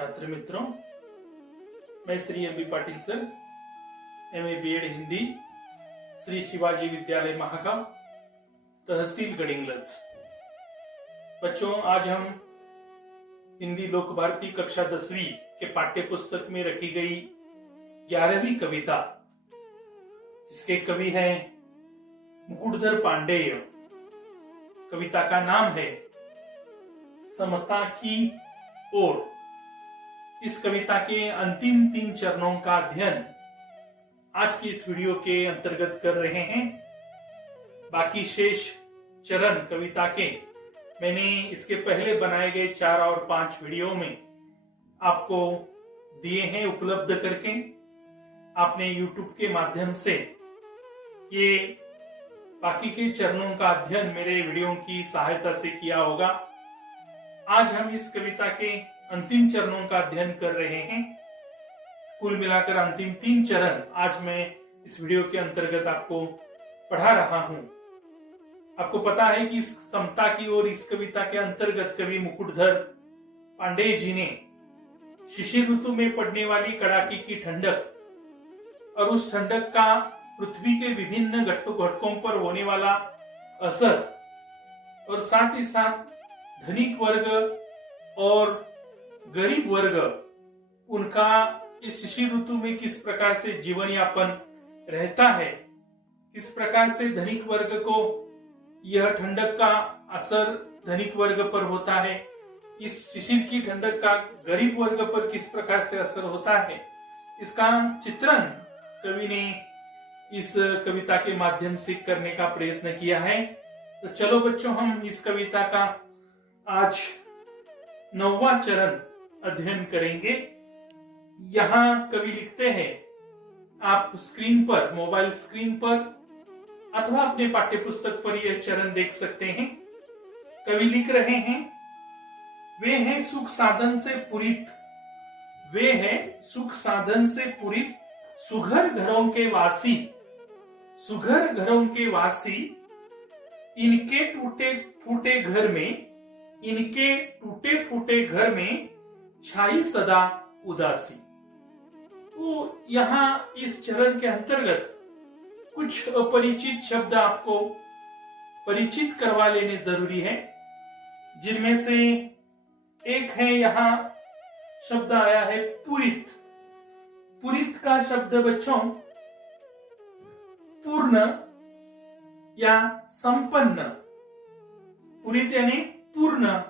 छात्र मित्रों, मैं Shri M B Patil sir, MA BEd Hindi, Shri Shivaji Vidyalaya Mahagaon, तहसील गडिंग्लज। बच्चों, आज हम हिंदी लोक भारती कक्षा 10वीं के पाठ्य पुस्तक में रखी गई 11वीं कविता, जिसके कवि हैं मुकुटधर पांडेय। कविता का नाम है समता की ओर। इस कविता के अंतिम 3 चरणों का अध्ययन आज की इस वीडियो के अंतर्गत कर रहे हैं। बाकी शेष चरण कविता के मैंने इसके पहले बनाए गए 4 और 5 वीडियो में आपको दिए हैं उपलब्ध करके। आपने YouTube के माध्यम से ये बाकी के चरणों का अध्ययन मेरे वीडियो की सहायता से किया होगा। आज हम इस कविता के अंतिम चरणों का अध्ययन कर रहे हैं। कुल मिलाकर अंतिम 3 चरण आज मैं इस वीडियो के अंतर्गत आपको पढ़ा रहा हूं। आपको पता है कि इस समता की ओर इस कविता के अंतर्गत कवि मुकुटधर पांडेय जी ने शिशिर ऋतु में पड़ने वाली कड़ाके की ठंडक और उस ठंडक का पृथ्वी के विभिन्न घटकों पर होने वाला असर और साथ ही साथ धनिक वर्ग और गरीब वर्ग उनका इस शिशिर ऋतु में किस प्रकार से जीवन यापन रहता है, किस प्रकार से धनिक वर्ग को यह ठंडक का असर धनिक वर्ग पर होता है, इस शिशिर की ठंडक का गरीब वर्ग पर किस प्रकार से असर होता है, इसका चित्रण कवि ने इस कविता के माध्यम से करने का प्रयत्न किया है। तो चलो बच्चों, हम इस कविता का आज 9वां चरण अध्ययन करेंगे। यहां कवि लिखते हैं, आप स्क्रीन पर, मोबाइल स्क्रीन पर अथवा अपने पाठ्य पुस्तक पर यह चरण देख सकते हैं। कवि लिख रहे हैं, वे हैं सुख साधन से पुरित, वे हैं सुख साधन से पुरित, सुघर घरों के वासी, सुघर घरों के वासी, इनके टूटे फूटे घर में, इनके टूटे फूटे घर में छाई सदा उदासी। तो यहां इस चरण के अंतर्गत कुछ अपरिचित शब्द आपको परिचित करवा लेने जरूरी है, जिनमें से एक है, यहां शब्द आया है पुरित। पुरित का शब्द बच्चों पूर्ण या संपन्न, पुरित यानी पूर्ण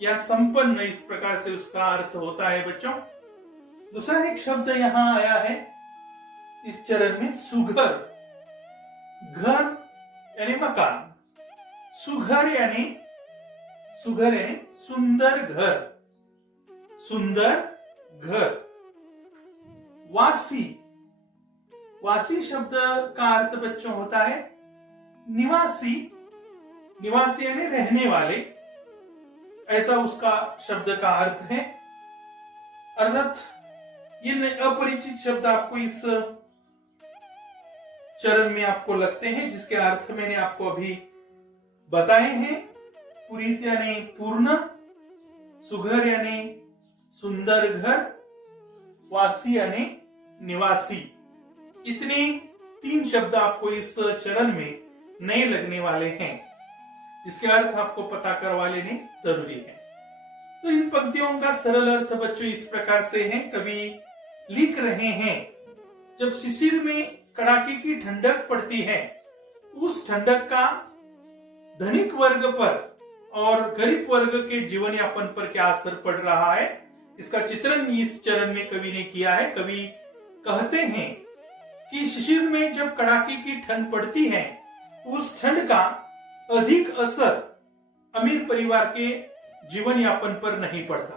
या संपन्न, इस प्रकार से उसका अर्थ होता है बच्चों। दूसरा एक शब्द यहां आया है इस चरण में, सुघर। घर यानी मकान, सुघर यानी सुंदर घर, सुंदर घर। वासी, वासी शब्द का अर्थ बच्चों होता है निवासी, निवासी यानी रहने वाले, ऐसा उसका शब्द का अर्थ है। अर्थात ये अपरिचित शब्द आपको इस चरण में आपको लगते हैं, जिसके अर्थ मैंने आपको अभी बताए हैं। पुरित यानी पूर्ण, सुघर यानी सुंदर घर, वासी यानी निवासी। इतने 3 शब्द आपको इस चरण में नए लगने वाले हैं, जिसके अर्थ आपको पता करवा लेने जरूरी है। तो इन पंक्तियों का सरल अर्थ बच्चों इस प्रकार से है। कवि लिख रहे हैं, जब शिशिर में कड़ाके की ठंडक पड़ती है, उस ठंडक का धनिक वर्ग पर और गरीब वर्ग के जीवन यापन पर क्या असर पड़ रहा है, इसका चित्रण इस चरण में कवि ने किया है। कवि कहते हैं कि शिशिर में जब कड़ाके की ठंड पड़ती है, उस ठंड का अधिक असर अमीर परिवार के जीवन यापन पर नहीं पड़ता,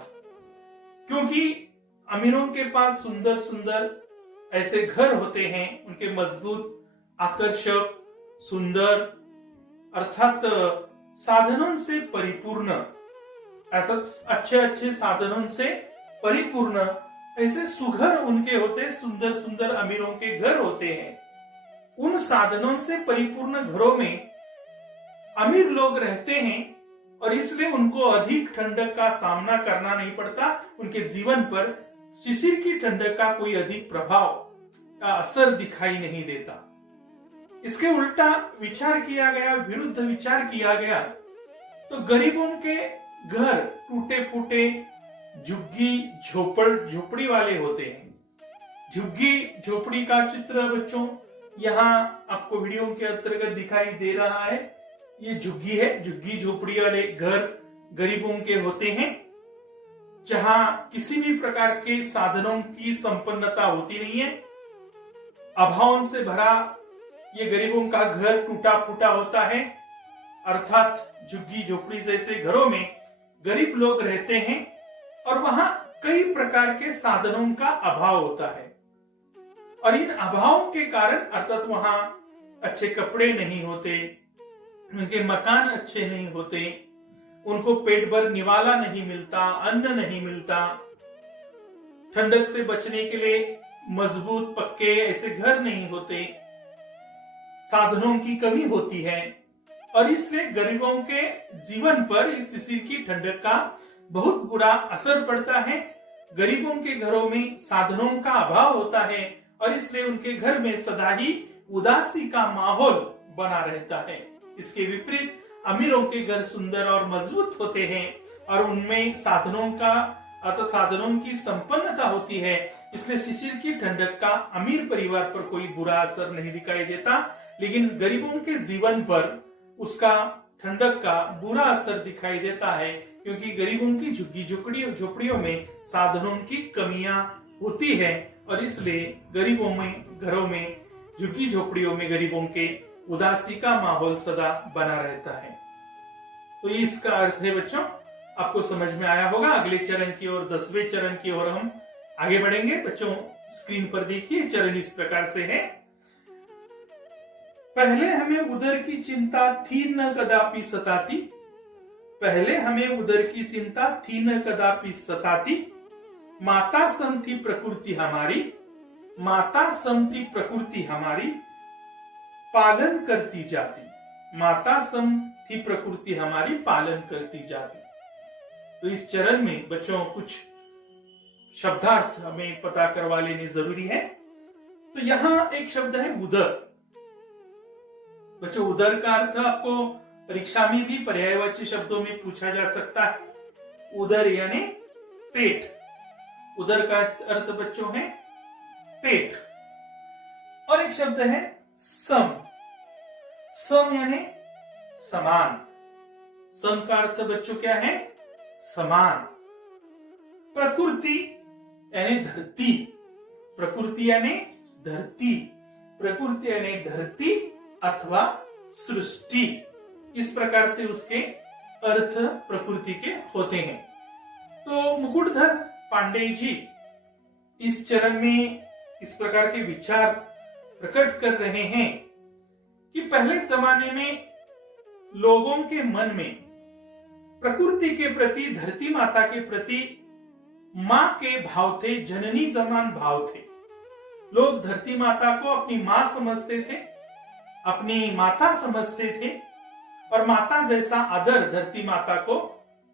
क्योंकि अमीरों के पास सुंदर सुंदर ऐसे घर होते हैं, उनके मजबूत, आकर्षक, सुंदर, अर्थात साधनों से परिपूर्ण, अर्थात अच्छे अच्छे साधनों से परिपूर्ण ऐसे सुघर उनके होते, सुंदर सुंदर अमीरों के घर होते हैं। उन साधनों से परिपूर्ण घरों में अमीर लोग रहते हैं और इसलिए उनको अधिक ठंडक का सामना करना नहीं पड़ता। उनके जीवन पर शिशिर की ठंडक का कोई अधिक प्रभाव का असर दिखाई नहीं देता। इसके उल्टा विचार किया गया, विरुद्ध विचार किया गया तो गरीबों के घर टूटे फूटे झुग्गी झोपड़ी वाले होते हैं। झुग्गी झोपड़ी का चित्र बच्चों यहाँ आपको वीडियो के अंतर्गत दिखाई दे रहा है। ये झुग्गी है। झुग्गी झोपड़ी वाले घर गरीबों के होते हैं, जहां किसी भी प्रकार के साधनों की संपन्नता होती नहीं है। अभावों से भरा ये गरीबों का घर टूटा फूटा होता है। अर्थात झुग्गी झोपड़ी जैसे घरों में गरीब लोग रहते हैं और वहां कई प्रकार के साधनों का अभाव होता है। और इन अभावों के कारण अर्थात वहां अच्छे कपड़े नहीं होते, उनके मकान अच्छे नहीं होते, उनको पेट भर निवाला नहीं मिलता, अन्न नहीं मिलता, ठंडक से बचने के लिए मजबूत पक्के ऐसे घर नहीं होते, साधनों की कमी होती है। और इसलिए गरीबों के जीवन पर इस शिशिर की ठंडक का बहुत बुरा असर पड़ता है। गरीबों के घरों में साधनों का अभाव होता है और इसलिए उनके घर में सदा ही उदासी का माहौल बना रहता है। इसके विपरीत अमीरों के घर सुंदर और मजबूत होते हैं और उनमें साधनों की संपन्नता होती है। इसलिए शिशिर की ठंडक का अमीर परिवार पर कोई बुरा असर नहीं दिखाई देता, लेकिन गरीबों के जीवन पर उसका ठंडक का बुरा असर दिखाई देता है, क्योंकि गरीबों की झुग्गी झोपड़ियों में साधनों की कमियां होती है और इसलिए गरीबों में घरों में झुग्गी झोपड़ियों में गरीबों के उदासी का माहौल सदा बना रहता है। तो ये इसका अर्थ है बच्चों, आपको समझ में आया होगा। अगले चरण की ओर 10वें चरण की ओर हम आगे बढ़ेंगे। बच्चों स्क्रीन पर देखिए, चरण इस प्रकार से है। पहले हमें उदर की चिंता थी न कदापि सताती, पहले हमें उदर की चिंता थी न कदापि सताती, माता सम थी प्रकृति हमारी, माता सम थी प्रकृति हमारी, पालन करती जाती, माता सम थी प्रकृति हमारी, पालन करती जाती। तो इस चरण में बच्चों कुछ शब्दार्थ हमें पता करवा लेने जरूरी है। तो यहां एक शब्द है उदर। बच्चों उदर का अर्थ आपको परीक्षा में भी पर्यायवाची शब्दों में पूछा जा सकता है। उदर यानी पेट। उदर का अर्थ बच्चों है पेट। और एक शब्द है सम। सम यानी समान। सम का अर्थ बच्चों क्या है? समान। प्रकृति यानी धरती। प्रकृति यानी धरती। प्रकृति यानी धरती अथवा सृष्टि। इस प्रकार से उसके अर्थ प्रकृति के होते हैं। तो मुकुटधर पांडे जी इस चरण में इस प्रकार के विचार प्रकट कर रहे हैं कि पहले जमाने में लोगों के मन में प्रकृति के प्रति, धरती माता के प्रति मां के भाव थे, जननी समान भाव थे। लोग धरती माता को अपनी मां समझते थे, अपनी माता समझते थे और माता जैसा आदर धरती माता को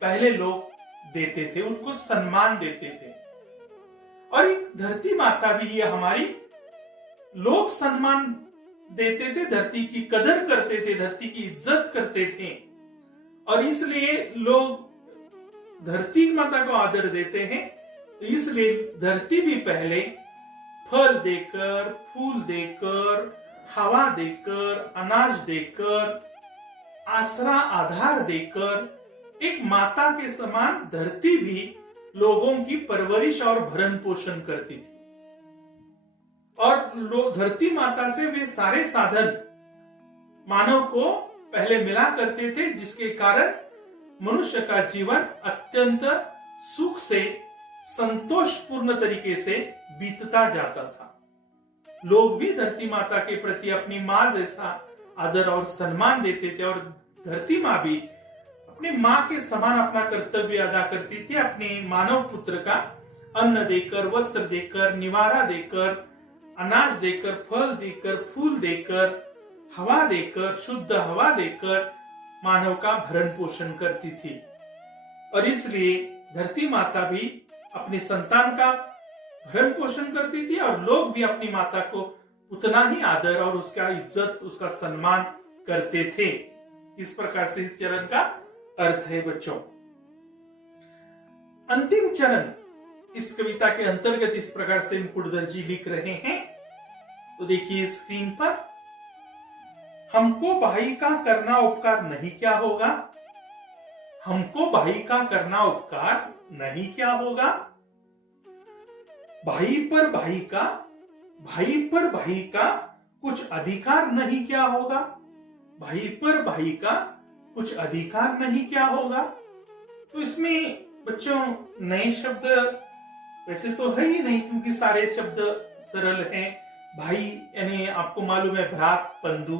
पहले लोग देते थे, उनको सम्मान देते थे। और एक धरती माता भी ये हमारी लोग सम्मान देते थे, धरती की कदर करते थे, धरती की इज्जत करते थे और इसलिए लोग धरती माता को आदर देते हैं। इसलिए धरती भी पहले फल देकर, फूल देकर, हवा देकर, अनाज देकर, आसरा आधार देकर एक माता के समान धरती भी लोगों की परवरिश और भरण पोषण करती थी। और धरती माता से वे सारे साधन मानव को पहले मिला करते थे, जिसके कारण मनुष्य का जीवन अत्यंत सुख से, संतोषपूर्ण तरीके से बीतता जाता था। लोग भी धरती माता के प्रति अपनी मां जैसा आदर और सम्मान देते थे और धरती मां भी अपनी मां के समान अपना कर्तव्य अदा करती थी। अपने मानव पुत्र का अन्न देकर, वस्त्र देकर, निवारा देकर, अनाज देकर, फल देकर, फूल देकर, हवा देकर, शुद्ध हवा देकर मानव का भरण पोषण करती थी और इसलिए धरती माता भी अपनी संतान का भरण पोषण करती थी और लोग भी अपनी माता को उतना ही आदर और उसका इज्जत, उसका सम्मान करते थे। इस प्रकार से इस चरण का अर्थ है बच्चों। अंतिम चरण इस कविता के अंतर्गत इस प्रकार से मुकुटधर जी लिख रहे हैं, तो देखिए स्क्रीन पर। हमको भाई का करना उपकार नहीं क्या होगा, हमको भाई का करना उपकार नहीं क्या होगा, भाई पर भाई का कुछ अधिकार नहीं क्या होगा, भाई पर भाई का कुछ अधिकार नहीं क्या होगा। तो इसमें बच्चों नए शब्द वैसे तो है ही नहीं, क्योंकि सारे शब्द सरल हैं। भाई यानी आपको मालूम है भ्रात, बंधु।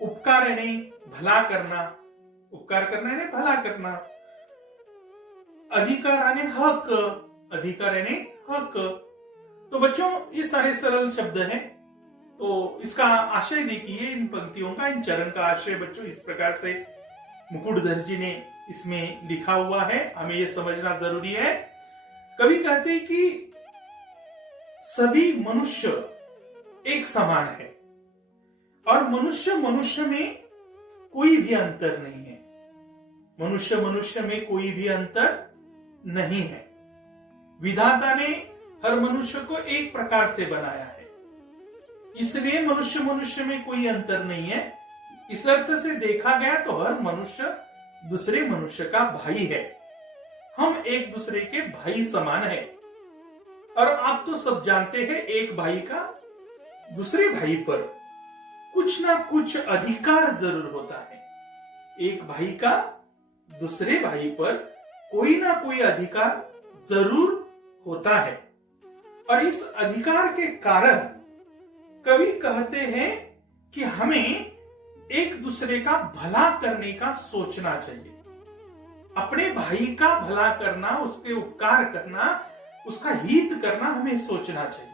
उपकार यानी भला करना, उपकार करना यानी भला करना। अधिकार यानी हक, अधिकार यानी हक। तो बच्चों ये सारे सरल शब्द हैं। तो इसका आशय देखिए, इन पंक्तियों का, इन चरण का आशय बच्चों इस प्रकार से मुकुटधर जी ने इसमें लिखा हुआ है। हमें यह समझना जरूरी है। कवि कहते हैं कि सभी मनुष्य एक समान है और मनुष्य मनुष्य में कोई भी अंतर नहीं है। मनुष्य मनुष्य में कोई भी अंतर नहीं है। विधाता ने हर मनुष्य को एक प्रकार से बनाया है, इसलिए मनुष्य मनुष्य में कोई अंतर नहीं है। इस अर्थ से देखा गया तो हर मनुष्य दूसरे मनुष्य का भाई है। हम एक दूसरे के भाई समान है। और आप तो सब जानते हैं, एक भाई का दूसरे भाई पर कुछ ना कुछ अधिकार जरूर होता है। एक भाई का दूसरे भाई पर कोई ना कोई अधिकार जरूर होता है और इस अधिकार के कारण कवि कहते हैं कि हमें एक दूसरे का भला करने का सोचना चाहिए। अपने भाई का भला करना, उसके उपकार करना, उसका हित करना हमें सोचना चाहिए।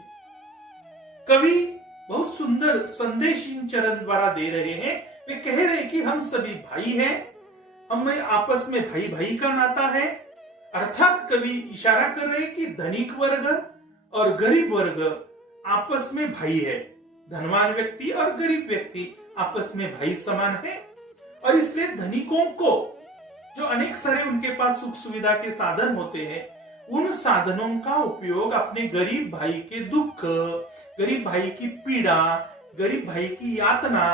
कवि बहुत सुंदर संदेश इन चरण द्वारा दे रहे हैं। वे कह रहे हैं कि हम सभी भाई हैं, हमें आपस में भाई भाई का नाता है। अर्थात कवि इशारा कर रहे हैं कि धनिक वर्ग और गरीब वर्ग आपस में भाई है। धनवान व्यक्ति और गरीब व्यक्ति आपस में भाई समान है और इसलिए धनिकों को जो अनेक सारे उनके पास सुख सुविधा के साधन होते हैं, उन साधनों का उपयोग अपने गरीब भाई के दुख, गरीब भाई की पीड़ा, गरीब भाई की यातना,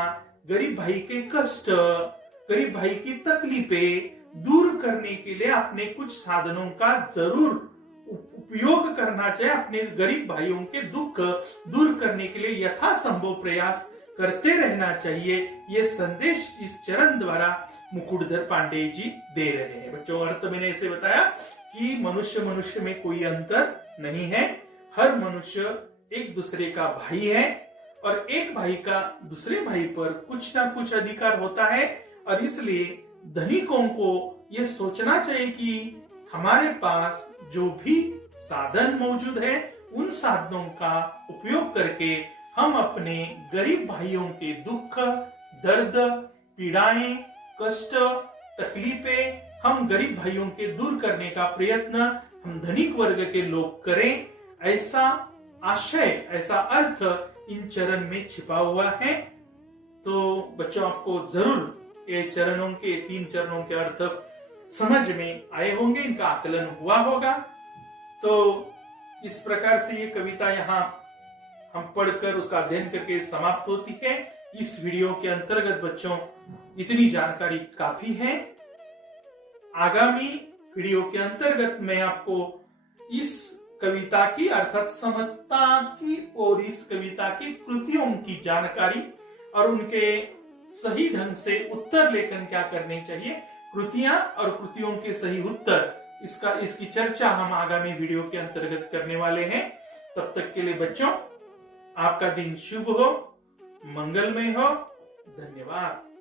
गरीब भाई के कष्ट, गरीब भाई की तकलीफें दूर करने के लिए अपने कुछ साधनों का जरूर उपयोग करना चाहिए। अपने गरीब भाइयों के दुख दूर करने के लिए यथासंभव प्रयास करते रहना चाहिए। ये संदेश इस चरण द्वारा मुकुटधर पांडे जी दे रहे हैं। बच्चों अर्थ मैंने ऐसे बताया कि मनुष्य मनुष्य में कोई अंतर नहीं है। हर मनुष्य एक दूसरे का भाई है और एक भाई का दूसरे भाई पर कुछ ना कुछ अधिकार होता है और इसलिए धनिकों को यह सोचना चाहिए कि हमारे पास जो भी साधन मौजूद है, उन साधनों का उपयोग करके हम अपने गरीब भाइयों के दुख, दर्द, पीड़ाएं, कष्ट, तकलीफें हम गरीब भाइयों के दूर करने का प्रयत्न हम धनिक वर्ग के लोग करें। ऐसा आशय, ऐसा अर्थ इन चरण में छिपा हुआ है। तो बच्चों आपको जरूर ये चरणों के, 3 चरणों के अर्थ समझ में आए होंगे, इनका आकलन हुआ होगा। तो इस प्रकार से ये कविता यहाँ हम पढ़कर उसका अध्ययन करके समाप्त होती है। इस वीडियो के अंतर्गत बच्चों इतनी जानकारी काफी है। आगामी वीडियो के अंतर्गत मैं आपको इस कविता की अर्थात समता की और इस कविता की कृतियों की जानकारी और उनके सही ढंग से उत्तर लेखन क्या करने चाहिए, कृतियां और कृतियों के सही उत्तर, इसकी चर्चा हम आगामी वीडियो के अंतर्गत करने वाले हैं। तब तक के लिए बच्चों आपका दिन शुभ हो, मंगलमय हो। धन्यवाद।